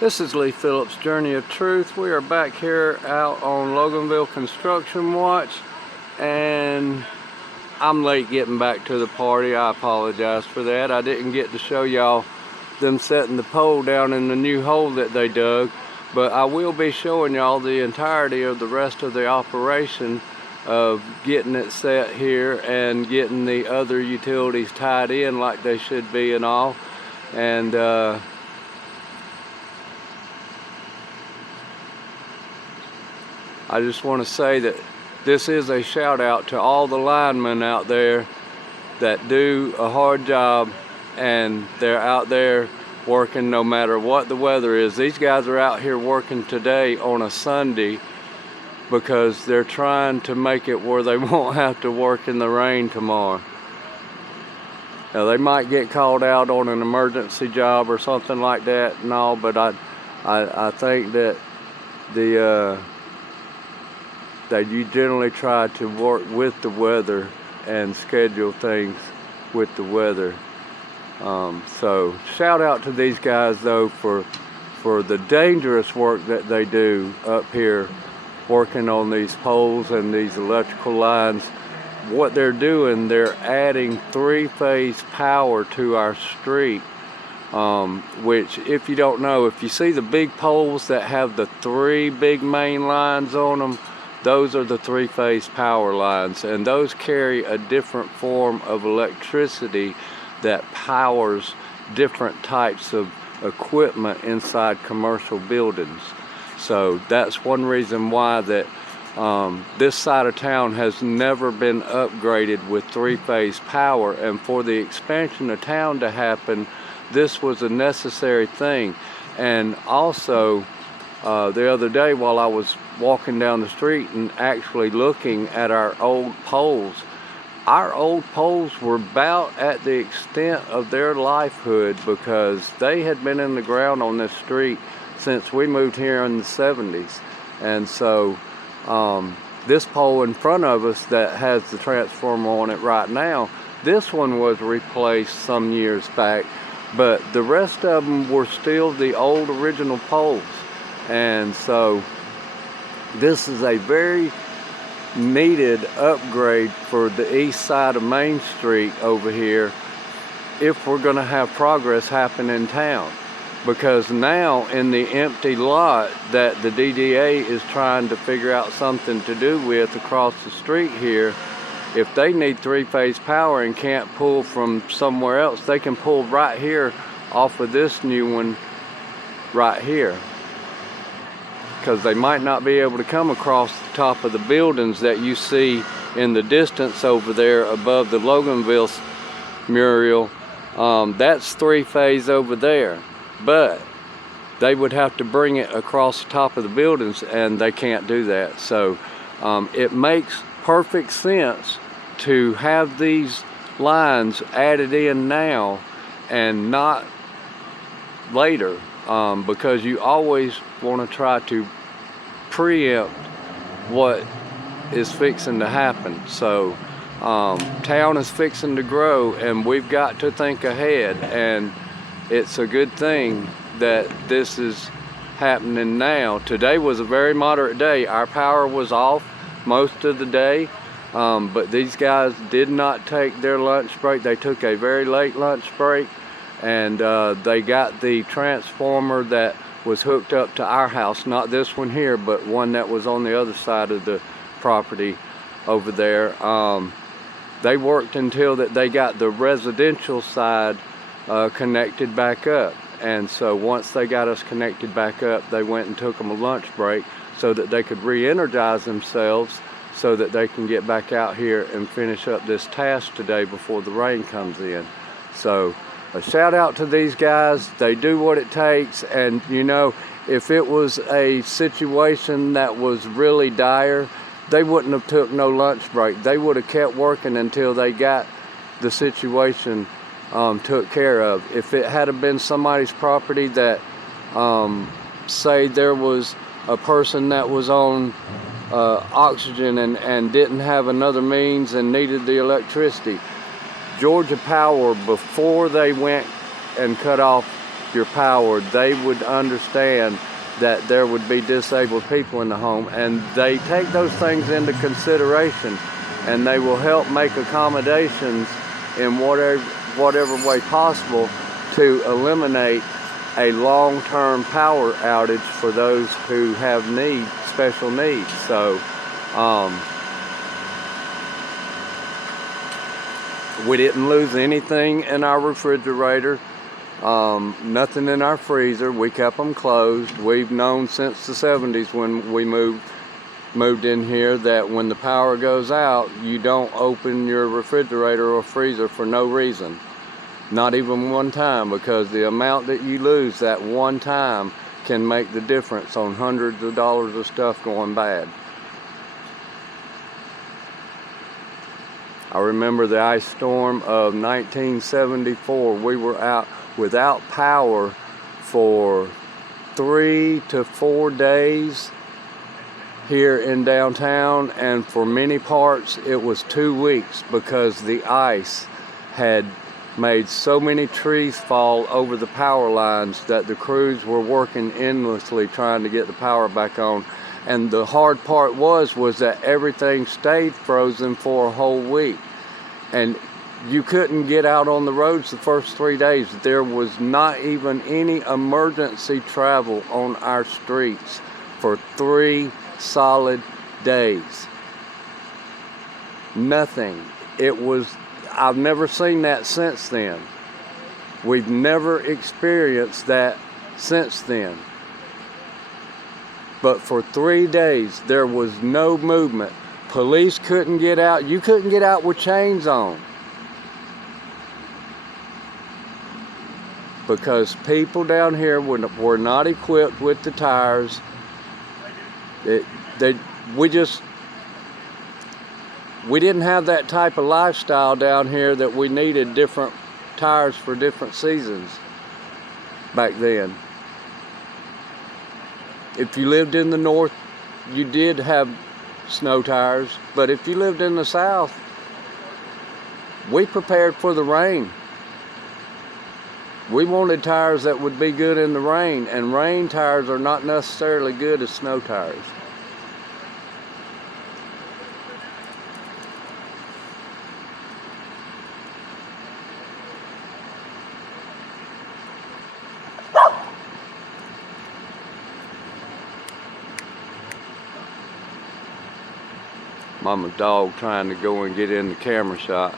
This is Lee Phillips' Journey of Truth. We are back here out on Loganville Construction Watch, and I'm late getting back to the party. I apologize for that. I didn't get to show y'all them setting the pole down in the new hole that they dug, but I will be showing y'all the entirety of the rest of the operation of getting it set here and getting the other utilities tied in like they should be and all. And I just want to say that this is a shout out to all the linemen out there that do a hard job, and they're out there working no matter what the weather is. These guys are out here working today on a Sunday because they're trying to make it where they won't have to work in the rain tomorrow. Now, they might get called out on an emergency job or something like that and all, but I think that you generally try to work with the weather and schedule things with the weather. So shout out to these guys though for the dangerous work that they do up here working on these poles and these electrical lines. What they're doing, they're adding three-phase power to our street, which, if you don't know, if you see the big poles that have the three big main lines on them, those are the three-phase power lines, and those carry a different form of electricity that powers different types of equipment inside commercial buildings. So that's one reason why that this side of town has never been upgraded with three-phase power, and for the expansion of town to happen, this was a necessary thing. And also, the other day while I was walking down the street and actually looking at our old poles were about at the extent of their lifehood, because they had been in the ground on this street since we moved here in the 70s. And so this pole in front of us that has the transformer on it right now, this one was replaced some years back, but the rest of them were still the old original poles. And so this is a very needed upgrade for the east side of Main Street over here if we're going to have progress happen in town. Because now in the empty lot that the DDA is trying to figure out something to do with across the street here, if they need three-phase power and can't pull from somewhere else, they can pull right here off of this new one right here, because they might not be able to come across the top of the buildings that you see in the distance over there above the Loganville mural. That's three-phase over there, but they would have to bring it across the top of the buildings, and they can't do that. So it makes perfect sense to have these lines added in now and not later, because you always want to try to preempt what is fixing to happen. So town is fixing to grow, and we've got to think ahead, and it's a good thing that this is happening now. Today was a very moderate day. Our power was off most of the day, but these guys did not take their lunch break. They took a very late lunch break, and they got the transformer that was hooked up to our house, not this one here, but one that was on the other side of the property over there. They worked until that they got the residential side connected back up. And so once they got us connected back up, they went and took them a lunch break so that they could re-energize themselves, so that they can get back out here and finish up this task today before the rain comes in. So a shout out to these guys. They do what it takes, and you know, if it was a situation that was really dire, they wouldn't have took no lunch break. They would have kept working until they got the situation took care of. If it had been somebody's property that, say there was a person that was on oxygen and didn't have another means and needed the electricity, Georgia Power, before they went and cut off your power, they would understand that there would be disabled people in the home, and they take those things into consideration, and they will help make accommodations in whatever way possible to eliminate a long-term power outage for those who have special needs. So we didn't lose anything in our refrigerator, nothing in our freezer. We kept them closed. We've known since the 70s when we moved in here that when the power goes out, you don't open your refrigerator or freezer for no reason. Not even one time, because the amount that you lose that one time can make the difference on hundreds of dollars of stuff going bad. I remember the ice storm of 1974. We were out without power for 3 to 4 days here in downtown, and for many parts it was 2 weeks, because the ice had made so many trees fall over the power lines that the crews were working endlessly trying to get the power back on. And the hard part was that everything stayed frozen for a whole week, and you couldn't get out on the roads the first 3 days. There was not even any emergency travel on our streets for 3 solid days. Nothing. I've never seen that since then. We've never experienced that since then. But for 3 days, there was no movement. Police couldn't get out. You couldn't get out with chains on, because people down here were not equipped with the tires. We didn't have that type of lifestyle down here that we needed different tires for different seasons back then. If you lived in the north, you did have snow tires, but if you lived in the south, we prepared for the rain. We wanted tires that would be good in the rain, and rain tires are not necessarily good as snow tires. Mama's dog trying to go and get in the camera shot.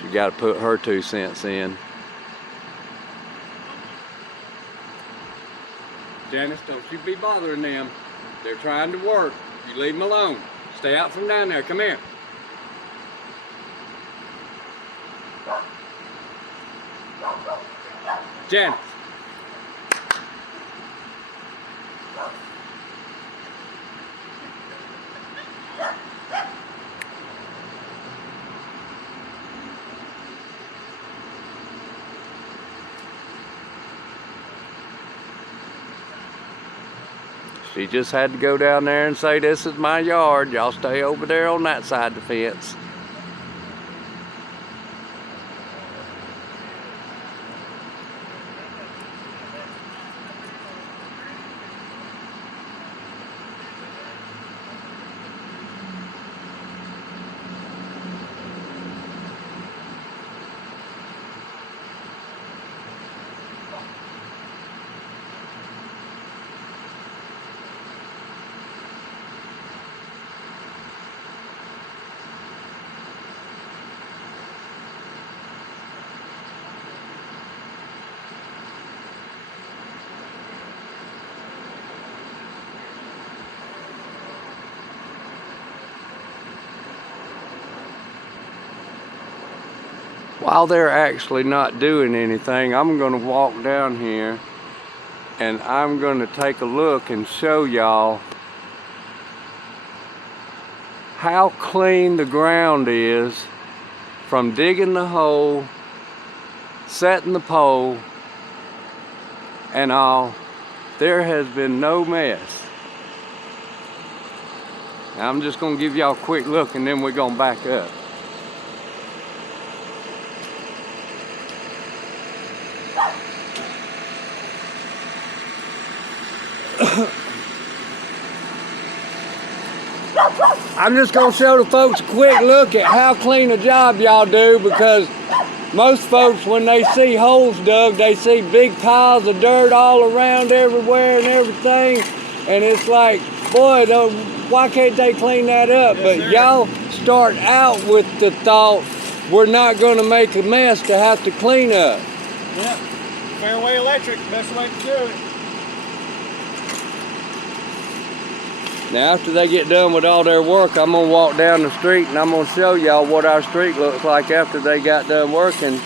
She got to put her 2 cents in. Janice, don't you be bothering them. They're trying to work. You leave them alone. Stay out from down there. Come here. Janice. She just had to go down there and say, "This is my yard. Y'all stay over there on that side of the fence." While they're actually not doing anything, I'm going to walk down here and I'm going to take a look and show y'all how clean the ground is from digging the hole, setting the pole, and all. There has been no mess. Now I'm just going to give y'all a quick look and then we're going to back up. I'm just gonna show the folks a quick look at how clean a job y'all do, because most folks, when they see holes dug, they see big piles of dirt all around everywhere and everything, and it's like, boy, why can't they clean that up? Yes, but sir. y'all start out with the thought, we're not gonna make a mess to have to clean up. Yep. Fairway electric, best way to do it. Now after they get done with all their work, I'm gonna walk down the street and I'm gonna show y'all what our street looks like after they got done working,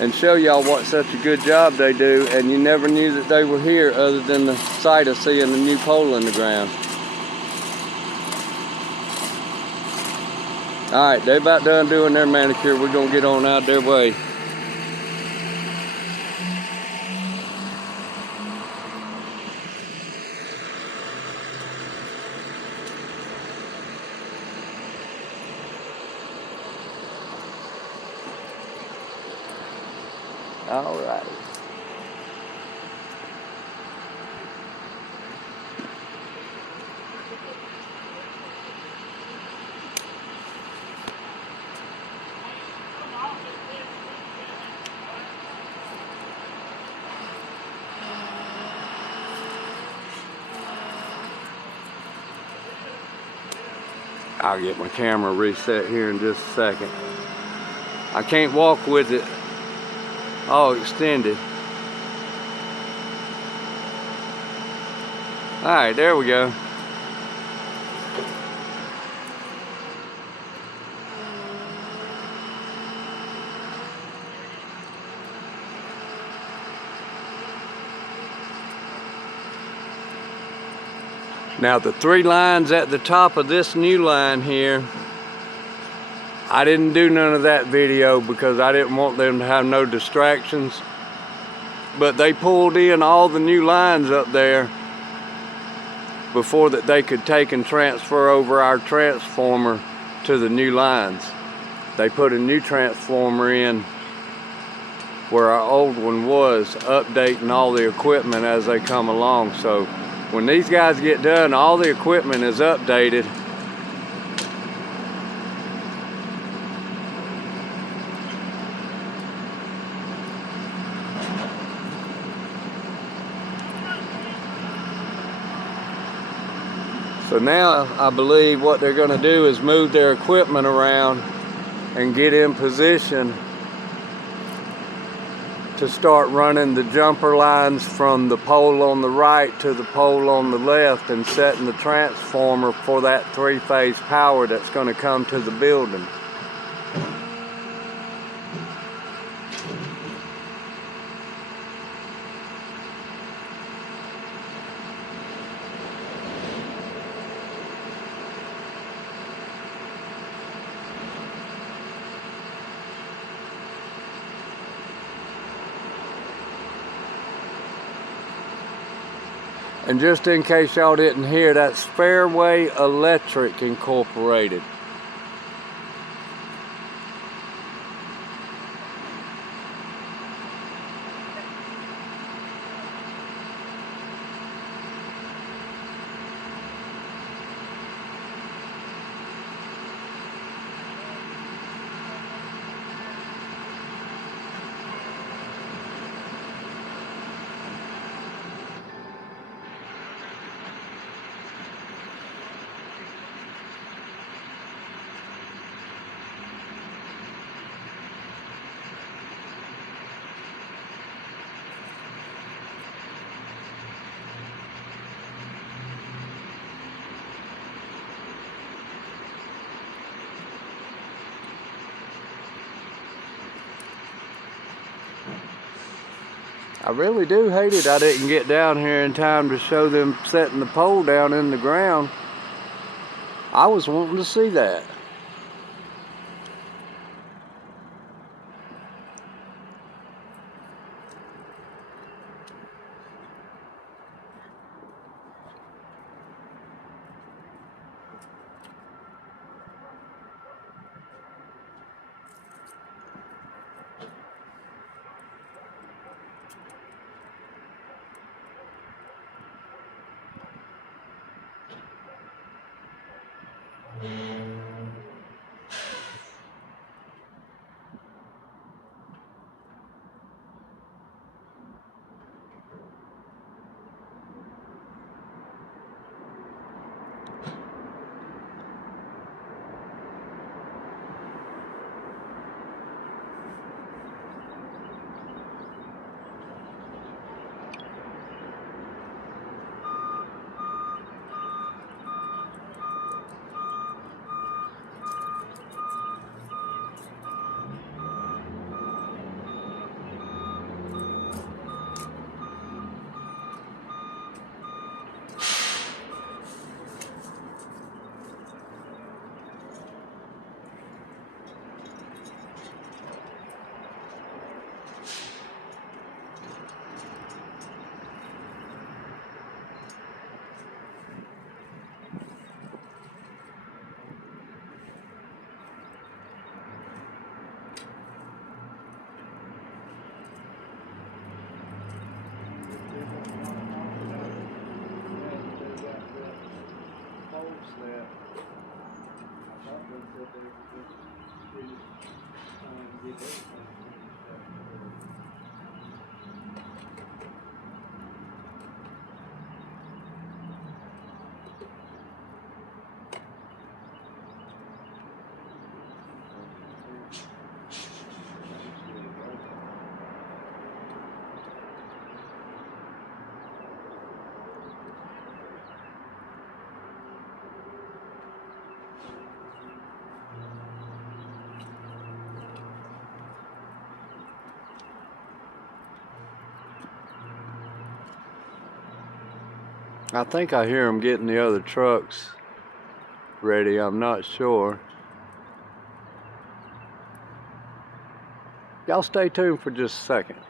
and show y'all what such a good job they do, and you never knew that they were here other than the sight of seeing a new pole in the ground. Alright, they're about done doing their manicure. We're gonna get on out their way. All right. I'll get my camera reset here in just a second. I can't walk with it all extended. All right, there we go. Now the 3 lines at the top of this new line here, I didn't do none of that video because I didn't want them to have no distractions. But they pulled in all the new lines up there before that they could take and transfer over our transformer to the new lines. They put a new transformer in where our old one was, updating all the equipment as they come along. So when these guys get done, all the equipment is updated. So now I believe what they're going to do is move their equipment around and get in position to start running the jumper lines from the pole on the right to the pole on the left, and setting the transformer for that 3-phase power that's going to come to the building. And just in case y'all didn't hear, that's Fairway Electric Incorporated. I really do hate it I didn't get down here in time to show them setting the pole down in the ground. I was wanting to see that. I think I hear them getting the other trucks ready. I'm not sure. Y'all stay tuned for just a second.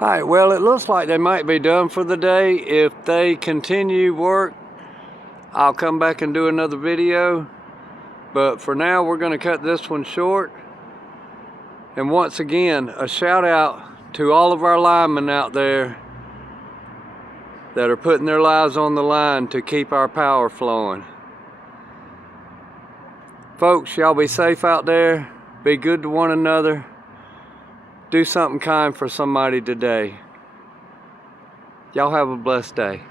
All right, well, it looks like they might be done for the day. If they continue work, I'll come back and do another video. But for now, we're going to cut this one short. And once again, a shout out to all of our linemen out there that are putting their lives on the line to keep our power flowing. Folks, y'all be safe out there. Be good to one another. Do something kind for somebody today. Y'all have a blessed day.